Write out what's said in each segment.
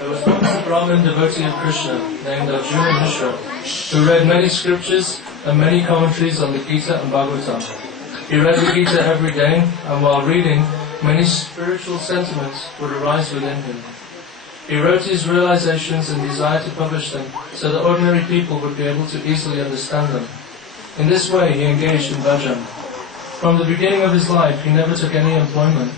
There was once a Brahmin devotee of Krishna named Arjuna Mishra, who read many scriptures and many commentaries on the Gita and Bhagavatam. He read the Gita every day, and while reading, many spiritual sentiments would arise within him. He wrote his realizations and desired to publish them so that ordinary people would be able to easily understand them. In this way he engaged in bhajan. From the beginning of his life he never took any employment.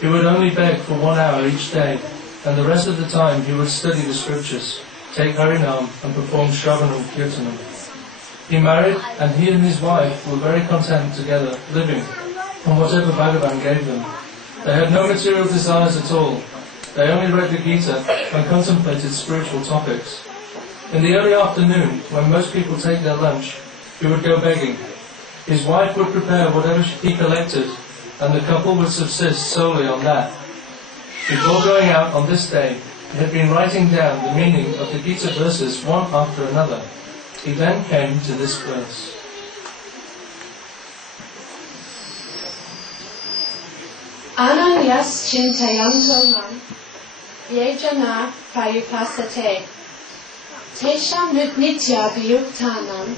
He would only beg for 1 hour each day, and the rest of the time he would study the scriptures, take Harinam and perform Shravanam Kirtanam. He married, and he and his wife were very content together, living on whatever Bhagavan gave them. They had no material desires at all. They only read the Gita and contemplated spiritual topics. In the early afternoon, when most people take their lunch, he would go begging. His wife would prepare whatever he collected, and the couple would subsist solely on that. Before going out on this day, he had been writing down the meaning of the Gita verses one after another. He then came to this verse. Ananyas chintayanto mam yejana prayupasate tesham nitya viyuktanam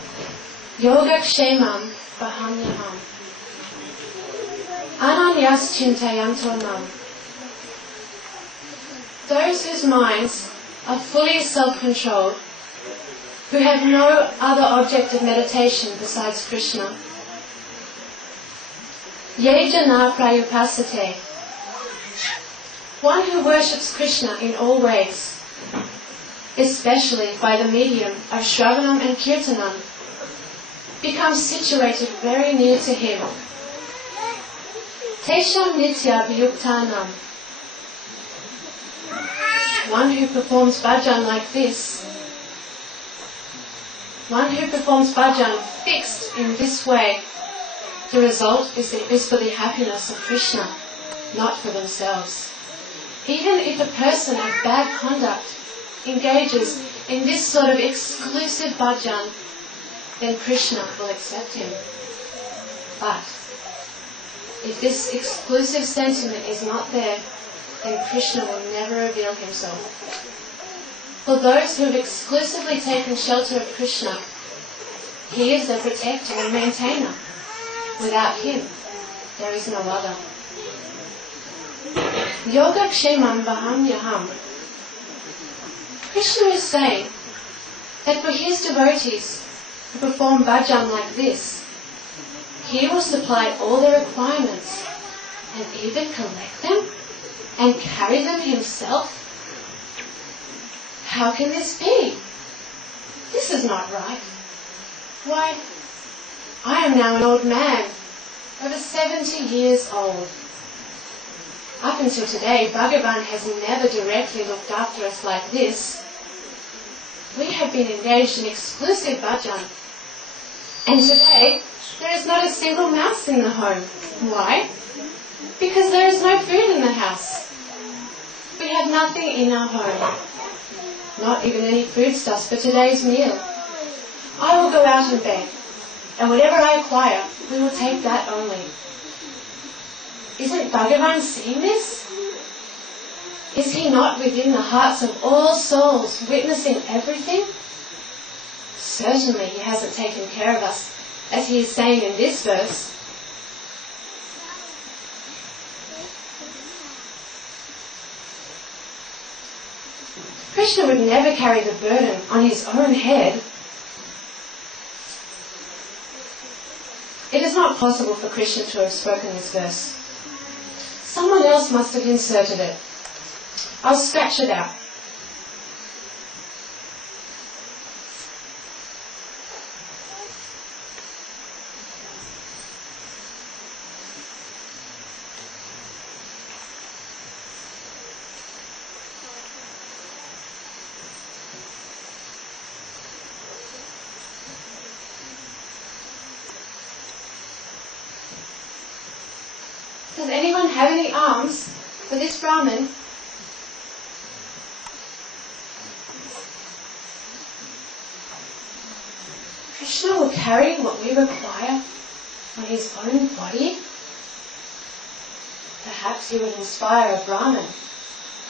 yogakshemam bahamyaham. Ananyas chintayanto mam. Those whose minds are fully self-controlled, who have no other object of meditation besides Krishna. Yejana prayupasate. One who worships Krishna in all ways, especially by the medium of Shravanam and Kirtanam, becomes situated very near to him. Tesham nitya viyuktanam. One who performs bhajan like this, one who performs bhajan fixed in this way, the result is for the happiness of Krishna, not for themselves. Even if a person of bad conduct engages in this sort of exclusive bhajan, then Krishna will accept him. But if this exclusive sentiment is not there, then Krishna will never reveal himself. For those who have exclusively taken shelter of Krishna, he is their protector and maintainer. Without him, there is no other. Yogakshemam bahamyaham. Krishna is saying that for his devotees who perform bhajan like this, he will supply all their requirements and even collect them and carry them himself. How can this be? This is not right. Why, I am now an old man, over 70 years old. Up until today, Bhagavan has never directly looked after us like this. We have been engaged in exclusive bhajan, and today there is not a single mouse in the home. Why? Because there is no food in the house. We have nothing in our home, not even any foodstuffs for today's meal. I will go out and beg, and whatever I acquire, we will take that only. Isn't Bhagavan seeing this? Is he not within the hearts of all souls, witnessing everything? Certainly he hasn't taken care of us, as he is saying in this verse. Krishna would never carry the burden on his own head. It is not possible for Krishna to have spoken this verse. Someone else must have inserted it. I'll scratch it out. Does anyone have any alms for this Brahmin? Krishna will carry what we require on his own body? Perhaps he would inspire a Brahmin,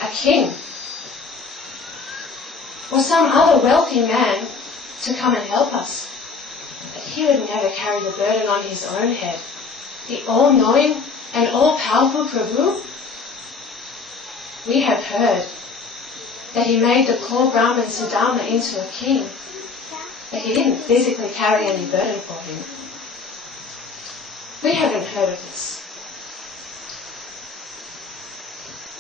a king, or some other wealthy man to come and help us. But he would never carry the burden on his own head. The all-knowing and all-powerful Prabhu, we have heard that he made the poor Brahmin Sudama into a king, but he didn't physically carry any burden for him. We haven't heard of this.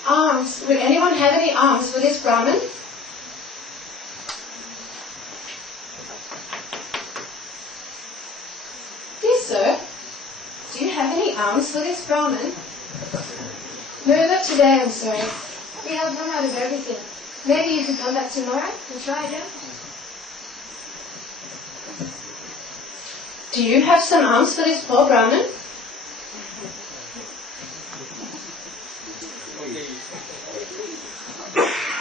Alms. Would anyone have any alms for this Brahmin? Dear sir, do you have any alms for this Brahmin? No, not today, I'm sorry. We have run out of everything. Maybe you could come back tomorrow and try again. Do you have some alms for this poor Brahmin?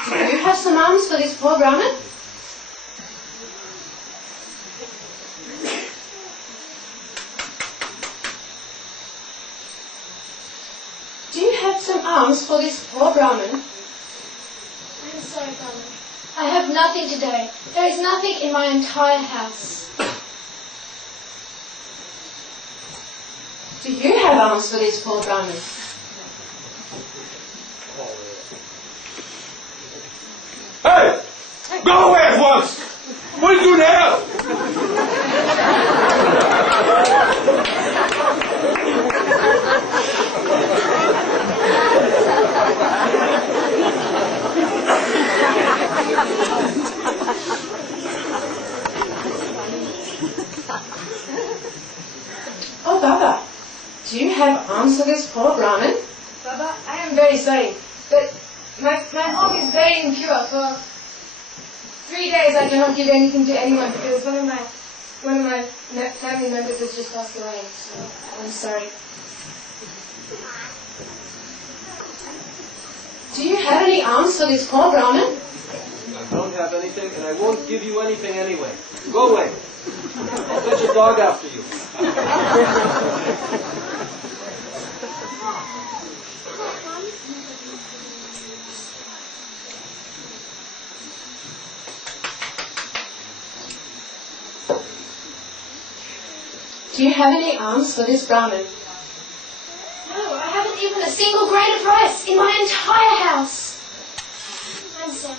Do you have some alms for this poor Brahmin? Do you have some alms for this poor Brahmin? I'm sorry, Brahmin. I have nothing today. There is nothing in my entire house. Do you have alms for this poor Brahmin? Hey! Go away at once! What are you doing now? Oh, Baba, do you have alms for this poor Brahmin? Baba, I am very sorry, but my home is very impure. For 3 days I cannot give anything to anyone because one of my family members has just passed away. So I'm sorry. Do you have any alms for this poor Brahmin? I don't have anything, and I won't give you anything anyway. Go away. I'll fetch a dog after you. Do you have any alms for this Brahmin? No, I haven't even a single grain of rice in my entire house. I'm sorry.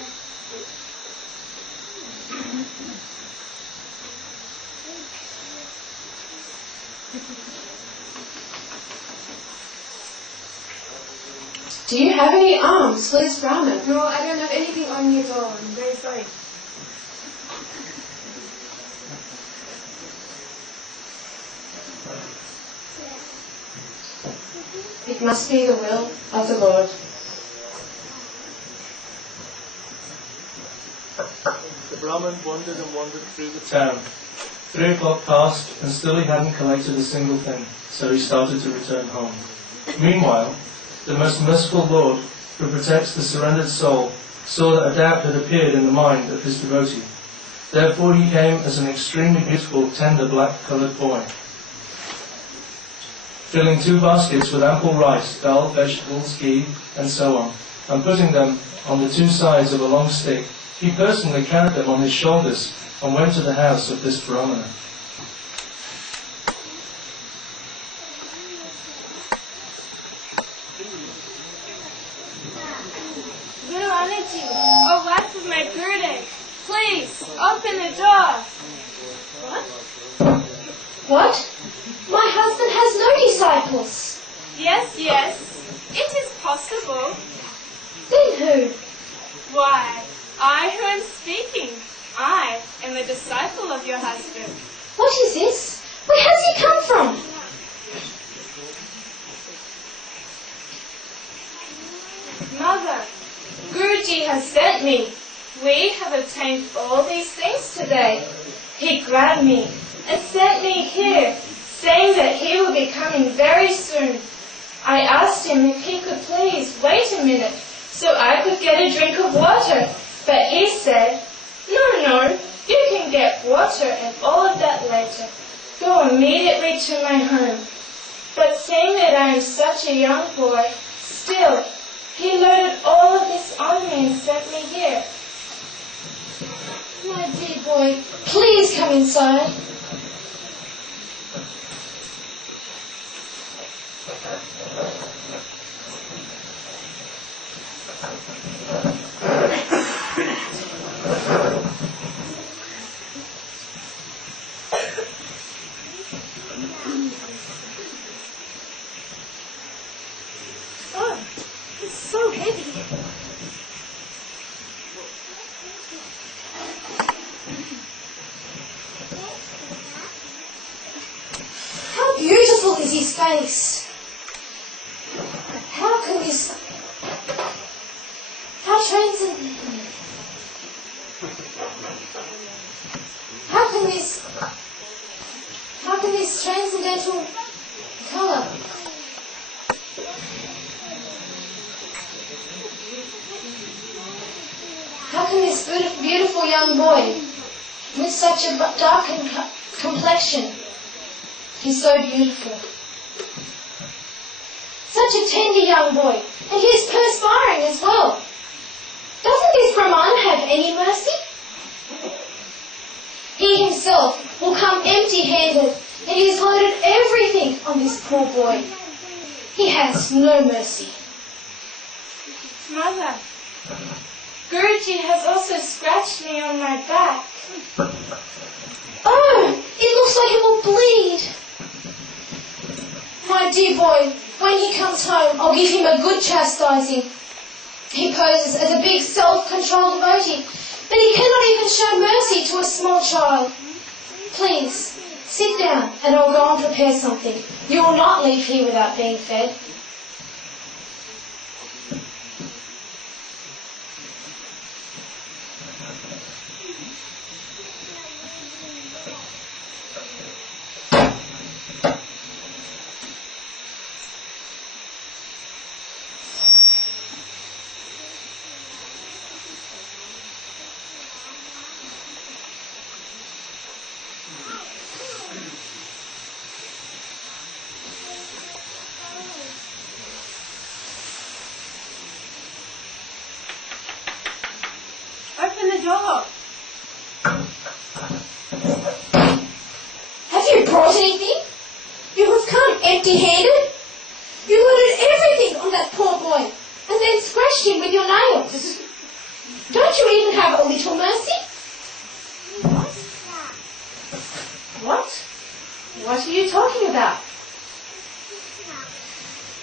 Do you have any alms for this Brahmin? No, I don't have anything on me at all. I'm very sorry. It must be the will of the Lord. The Brahmin wandered and wandered through the town. 3 o'clock passed, and still he hadn't collected a single thing, so he started to return home. Meanwhile, the most merciful Lord, who protects the surrendered soul, saw that a doubt had appeared in the mind of his devotee. Therefore he came as an extremely beautiful, tender, black-coloured boy, filling 2 baskets with ample rice, dal, vegetables, ghee, and so on, and putting them on the 2 sides of a long stick. He personally carried them on his shoulders and went to the house of this Brahmana. Guru Ananti, O wife of my Gurudev, please open the door. What? What? My husband has no disciples. Yes, yes, it is possible. Then who? Why, I who am speaking, I am a disciple of your husband. What is this? Where has he come from? Mother, Guruji has sent me. We have obtained all these things today. He grabbed me and sent me here, saying that he will be coming very soon. I asked him if he could please wait a minute so I could get a drink of water, but he said, No, you can get water and all of that later. Go immediately to my home. But seeing that I am such a young boy, still, he loaded all of this on me and sent me here. My dear boy, please come inside. Oh, it's so heavy. How beautiful is his face? How can this... How transcendent... How can this transcendental colour... How can this beautiful young boy with such a darkened complexion be so beautiful? Such a tender young boy, and he is perspiring as well. Doesn't this Brahman have any mercy? He himself will come empty-handed, and he has loaded everything on this poor boy. He has no mercy. Mother, Guruji has also scratched me on my back. Oh, it looks like it will bleed. My dear boy, when he comes home, I'll give him a good chastising. He poses as a big self-controlled devotee, but he cannot even show mercy to a small child. Please, sit down and I'll go and prepare something. You will not leave here without being fed. Open the door. Have you brought anything? You have come empty-handed? You loaded everything on that poor boy and then scratched him with your nails. Don't you even have a little mercy? What? What are you talking about?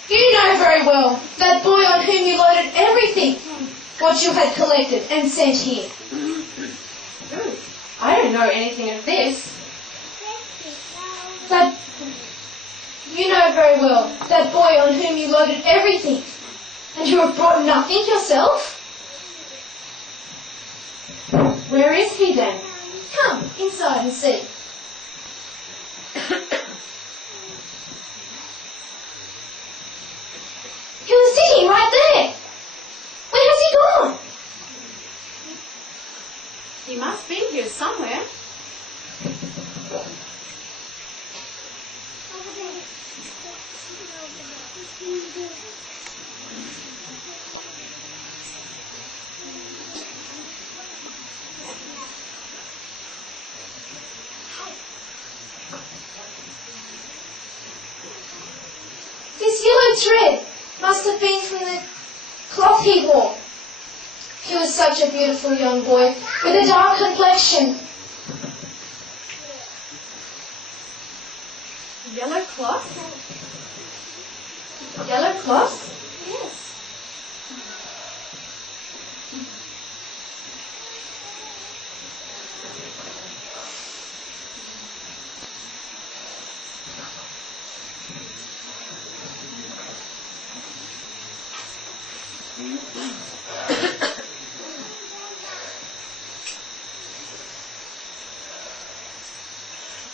You know very well that boy on whom you loaded everything, what you had collected and sent here. I don't know anything of this. But you know very well that boy on whom you loaded everything, and you have brought nothing yourself. Where is he then? Come inside and see. He was sitting right there. Where has he gone? He must be here somewhere. This yellow thread must have been from the cloth he wore. He was such a beautiful young boy with a dark complexion. Yellow cloth? Yellow cloth? Yes.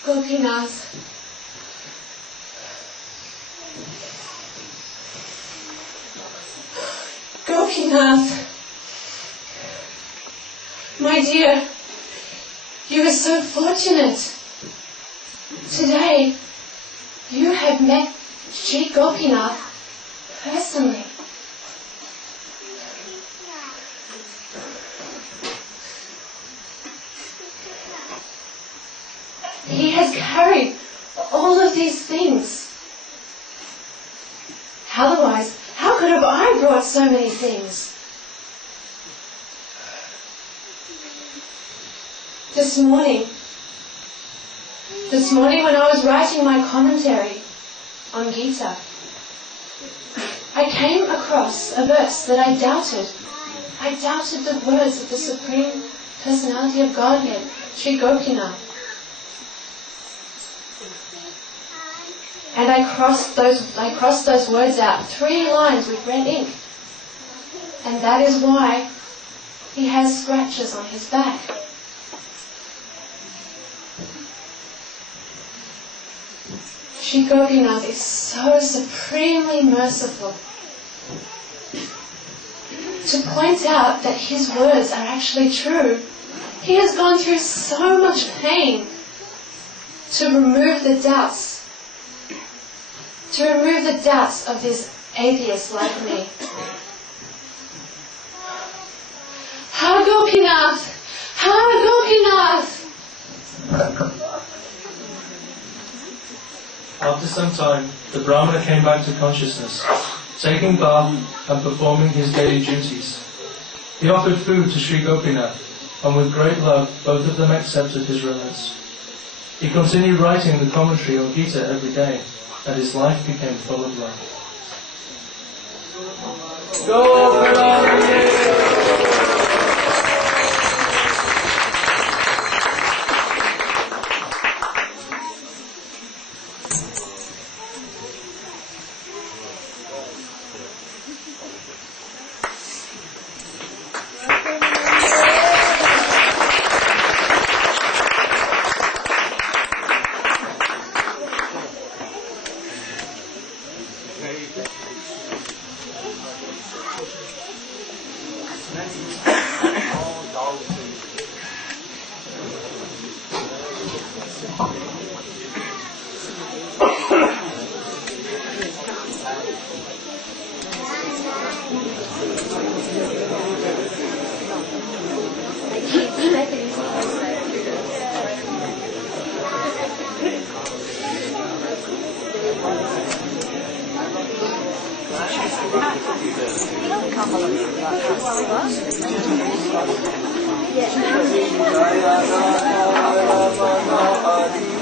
Gopinath. Gopinath. My dear, you are so fortunate. Today, you have met Sri Gopinath personally. these things. Otherwise, how could have I brought so many things? This morning when I was writing my commentary on Gita, I came across a verse that I doubted. I doubted the words of the Supreme Personality of Godhead, Sri Gopinath. And I crossed those words out, 3 lines with red ink. And that is why he has scratches on his back. Sri Gopinath is so supremely merciful to point out that his words are actually true. He has gone through so much pain to remove the doubts of this atheist like me. Ha Gopinath! Ha Gopinath! After some time, the Brahmana came back to consciousness, taking bath and performing his daily duties. He offered food to Sri Gopinath, and with great love, both of them accepted his release. He continued writing the commentary on Gita every day, and his life became full of love. Yeah.